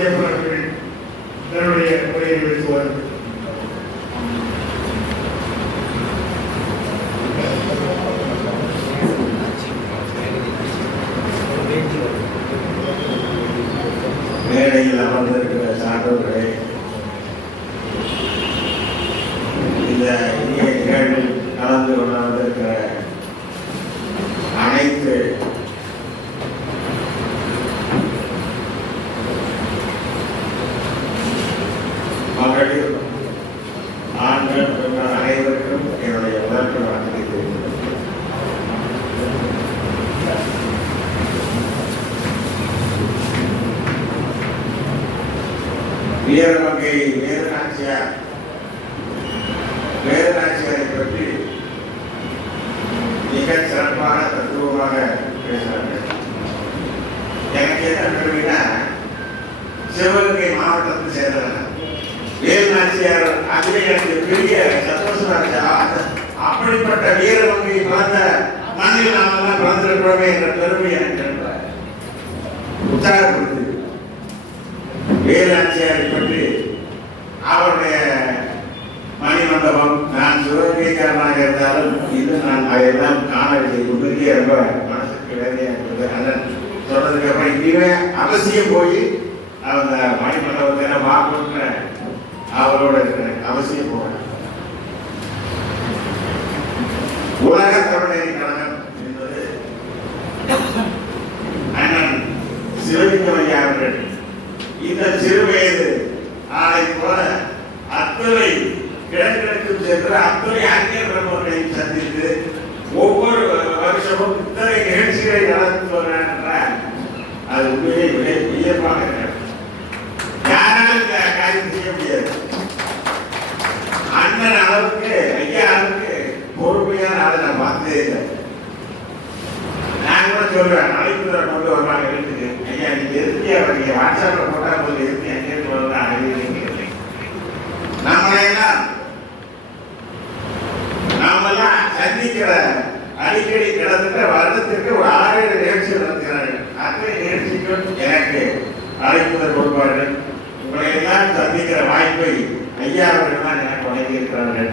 அவர்கள் தன்னுடைய உரையை பேசுவார்கள் மேடையில் அமர்ந்திருக்கிற சான்றோர்களே இந்த இனிய நிகழ்வில் கலந்து கொண்டிருக்கிற அனைத்து வீரமங்கை வேதநாச்சியார் வேதநாச்சியாரை பற்றி மிக சிறப்பான தத்துவமாக பேசுகிறார்கள் எனக்கு என்ன பெருமைனா சிவகங்கை மாவட்டத்தை சேர்ந்தவன் வேலுநாச்சியார் அதிலே எனக்கு பெரிய சந்தோஷமாக இருந்துச்சு. ஆ- அப்படிப்பட்ட வீரமங்கை பிறந்த மண்ணில் நாம் எல்லாம் பிறந்திருக்கிறோமே என்ற பெருமை எனக்கு சொன்னதுக்கு அப்புறம் இனிமே அவசியம் போய் அந்த மணிமண்டபத்தை எல்லாம் அவரோட இருக்கிறேன் அவசியம் போகிறேன் உலக தமிழரி கழகம் என்பது அண்ணன் சிவலிங்கம் அவர்கள் இந்த சிறுவயது ஆளை போல அத்துறை கிழக்கிழக்கும் சென்று அத்துறை அந்நிய பிரமுகர்களையும் சந்தித்து ஒவ்வொரு வருஷமும் இத்தனை அது உண்மையிலே விலை வியப்பாக யாராலும் இந்த காரியம் செய்ய முடியாது. அண்ணன் அளவுக்கு ஐயா அளவுக்கு பொறுமையான ஆளை நான் பார்த்ததே இல்லை. நான் கூட சொல்றேன் நாளைக்கு கொண்டு வருவாங்க வீட்டுக்கு. ஐயா நீங்க எதிர்த்து அவர் நீங்க வாட்ஸ்அப்ல போட்டா போது எதிர்த்து எங்கேருந்து வருது அறிவிக்கிறீங்க நம்மளையெல்லாம் நாமெல்லாம் சந்திக்கிற அடிக்கடி கிடந்துட்டு வருடத்திற்கு ஒரு ஆறு ஏழு நிகழ்ச்சி நடத்துகிறார்கள். அத்தனை நிகழ்ச்சிக்கும் எனக்கு அழைப்பதன் கொடுப்பார்கள் உங்களை எல்லாம் சந்திக்கிற வாய்ப்பை ஐயா அவர்கள் தான் எனக்கு வழங்கியிருக்கிறார்கள்.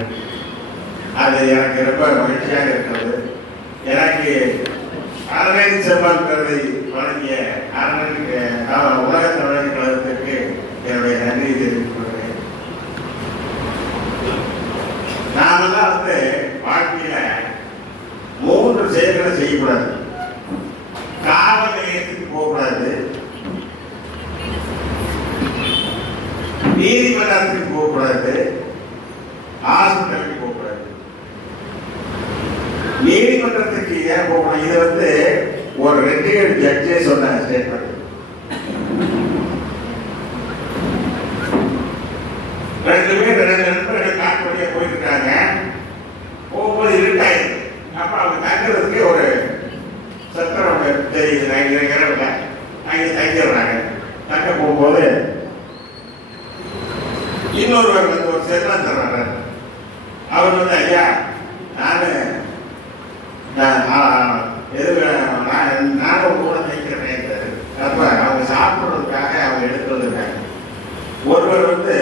அது எனக்கு ரொம்ப மகிழ்ச்சியாக இருக்கிறது. எனக்கு அரணை செவ்வாய் கருதை வழங்கிய அரணனுக்கு உலக தமிழக கழகத்திற்கு என்னுடைய நன்றி தெரிவித்துக் கொள்கிறேன். நாமெல்லாம் வந்து வாழ்க்கையில மூன்று செயல்களை செய்யக்கூடாது. நீதிமன்றத்துக்கு ஏன் போகணும்? இது வந்து ஒரு ரிட்டையர்டு ஜட்ஜே சொன்ன ஸ்டேட்மெண்ட் ரெண்டு பேர் ரெண்டு நண்பர்கள் காட்டு வழியாக போயிட்டு இருக்காங்க போகும்போது இருட்டாயிருக்கு அப்ப அவங்க தங்குறதுக்கு ஒரு சத்திரம் தெரியுது. நான் இங்க இரவுல அங்கே தங்கிடுறாங்க தங்க போகும்போது இன்னொருவர் வந்து ஒரு செல்வந்தர் தர்றாரு. அவர் வந்து ஐயா நான் நான் ஆ, எது நான் நானும் கூட நினைக்கிறேன் அப்ப அவங்க சாப்பிட்றதுக்காக அவங்க எடுத்து வந்திருக்காங்க. ஒருவர் வந்து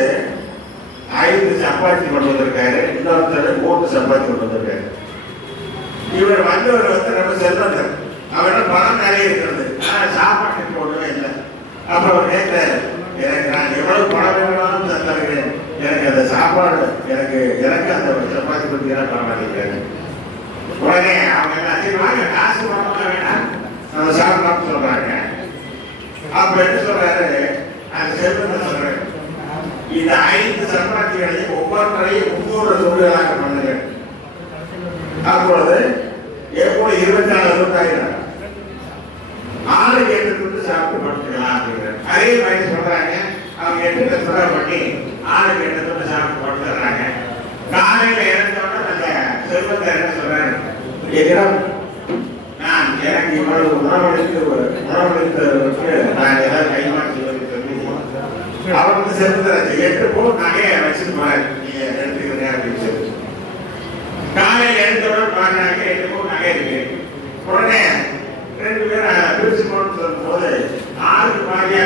ஐந்து சப்பாத்தி கொண்டு வந்திருக்காரு இன்னொருத்தர் மூன்று சப்பாத்தி கொண்டு வந்திருக்காரு. இவர் வந்தவர் வந்து நம்ம செல்வந்தர். அவரிடம் பணம் நிறைய இருக்கிறது. ஆனால் சாப்பாட்டுக்கு ஒண்ணுமே இல்லை. அப்ப அவர் கேட்கிறாரு எனக்கு நான் எவ்வளவு பணம் வேணாலும் தந்துருக்கிறேன். எனக்கு அந்த சாப்பாடு எனக்கு எனக்கு அந்த சப்பாத்தி கொடுத்தீங்கன்னா பரவாயில்லைங்கிறாரு. உடனே அவங்க என்ன சரி வாங்க காசு வாங்க வேணாம் நம்ம சாப்பிடலாம் சொல்றாங்க. அப்ப என்ன சொல்றாரு? அந்த செல்வன் சொல்றேன் இந்த ஐந்து சப்பாத்திகளையும் ஒவ்வொருத்தரையும் முன்னூறு தொழிலாக பண்ணுங்க. அப்பொழுது எப்போது இருபத்தி நாலு ரூபாயிரம் ஆறு எட்டு கொண்டு சாப்பிட்டு படுத்துக்கலாம் அப்படிங்கிறார். அதே மாதிரி சொல்றாங்க. அவங்க எட்டு லட்சம் ரூபாய் பண்ணி எதிரம் நான் எனக்கு இவ்வளவு உணவளித்து உணவளித்தவருக்கு நான் ஏதாவது கைமாற்றி அவர் வந்து செலுத்துறாச்சு எட்டு போ நகையை வச்சுட்டு போறாரு நீங்க எடுத்துக்கிறீங்க அப்படின்னு சொல்லி காலையில் எடுத்தவுடன் பாருங்க எட்டு போ நகை இருக்கு உடனே ரெண்டு பேரும் பிரிச்சு போட்டு சொல்லும் போது ஆறு பாதியா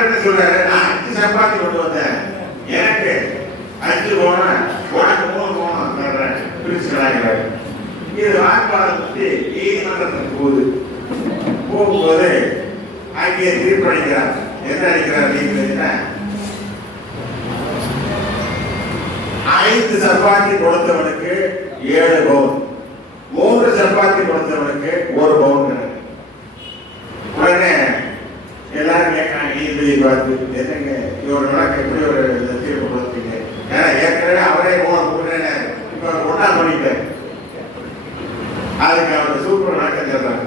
என்ன சொல்றாரு போகும்போது அங்கே திருப்பி அடிக்கிறார் என்ன அடிக்கிறார் அப்படின்னு ஐந்து சப்பாத்தி கொடுத்தவனுக்கு ஏழு பவுன். மூன்று சப்பாத்தி கொடுத்தவனுக்கு ஒரு பவுன் உடனே எல்லாரும் கேட்காங்க நீதிபதி பார்த்து என்னங்க இவர் வழக்கு எப்படி ஒரு தீர்ப்பு கொடுத்தீங்க? ஏன்னா ஏற்கனவே அவரே போன உடனே இப்ப ஒன்னா பண்ணிட்டார் அதுக்கு அவர் சூப்பர் நாட்டம் சொல்றாங்க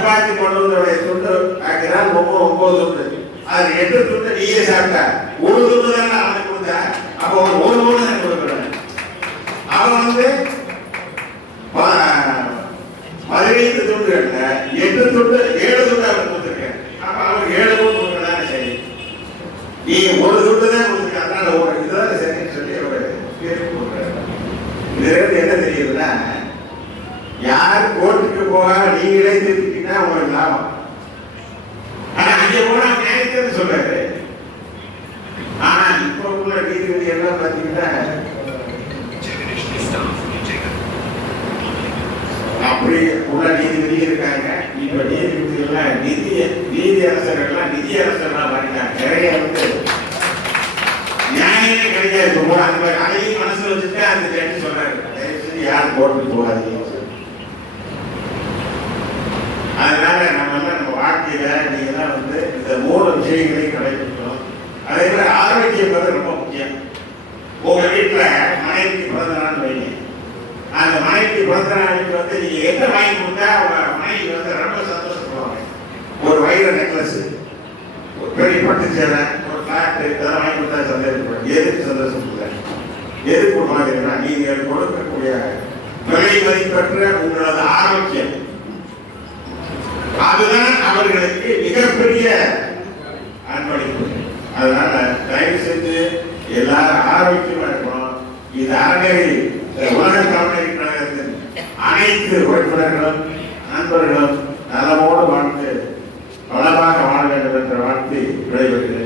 சப்பாத்தி கொண்டு வந்தவருடைய துண்டு ஆக்கிறான் ஒவ்வொரு ஒன்பது துண்டு. அது எட்டு துண்டு நீயே சாப்பிட்ட. ஒரு துண்டு தானே அவனுக்கு கொடுத்தா அப்போ அவன் ஒரு மூணு தான் கொடுக்குறேன் அவன் வந்து பதினைந்து துண்டு துண்டுகள்ல எட்டு துண்டு ஏழு துண்டு அவன் கொடுத்துருக்கேன். அப்ப அவன் ஏழு துண்டு கொடுக்கறதானே சரி. நீ ஒரு துண்டு தான் கொடுத்துருக்க. அதனால ஒரு இதுதான் சரின்னு சொல்லி அவர் தீர்ப்பு கொடுக்குறாரு இதுல என்ன தெரியுதுன்னா யார் கோர்ட்டுக்கு போகாம நீங்களே திருப்பிட்டீங்கன்னா உங்களுக்கு லாபம். ஆனா அங்க போனா நியாயத்தை சொல்றாரு. ஆனா இப்ப உள்ள நீதிபதி எல்லாம் பாத்தீங்கன்னா அப்படி உள்ள நீதிபதி இருக்காங்க. இப்ப நீதிபதி எல்லாம் நிதி நீதி அரசர்கள்லாம் நிதி அரசர்கள்லாம் மாறிட்டாங்க. நிறைய வந்து நியாயமே கிடைக்காது அந்த மாதிரி அதையும் மனசுல வச்சுட்டு அந்த ஜட்ஜி சொல்றாரு. தயவு யாரும் கோர்ட்டுக்கு போகாதீங்க. அதனால நம்ம வந்து நம்ம வாழ்க்கையில நீங்க வந்து இந்த மூணு விஷயங்களையும் கடைபிடிக்கணும். அதே மாதிரி ஆரோக்கியம் வந்து ரொம்ப முக்கியம். உங்க வீட்டுல மனைவிக்கு பிறந்த நாள் வைங்க. அந்த மனைவிக்கு பிறந்த நாளுக்கு வந்து நீங்க என்ன வாங்கி கொடுத்தா அவங்க மனைவி வந்து ரொம்ப சந்தோஷப்படுவாங்க. ஒரு வயிறு நெக்லஸ் ஒரு பெரிய பட்டு சேலை ஒரு பிளாட் இதெல்லாம் வாங்கி கொடுத்தா சந்தோஷப்படுவாங்க. எதுக்கு சந்தோஷப்படுறாங்க எதுக்கு கொடுப்பாங்கன்னா நீங்கள் கொடுக்கக்கூடிய விலை மதிப்பற்ற உங்களது ஆரோக்கியம். அதுதான் அவர்களுக்கு மிகப்பெரிய அன்பளிப்பு. அதனால தயவு செஞ்சு எல்லாரும் ஆரோக்கியமா இருக்கணும் இது அறநெறி. உலக தமிழ் கழகத்தின் அனைத்து உறுப்பினர்களும் நண்பர்களும் நலமோடு வாழ்ந்து வளமாக வாழ வேண்டும் என்ற வாழ்த்தை விடைபெறுகிறேன்.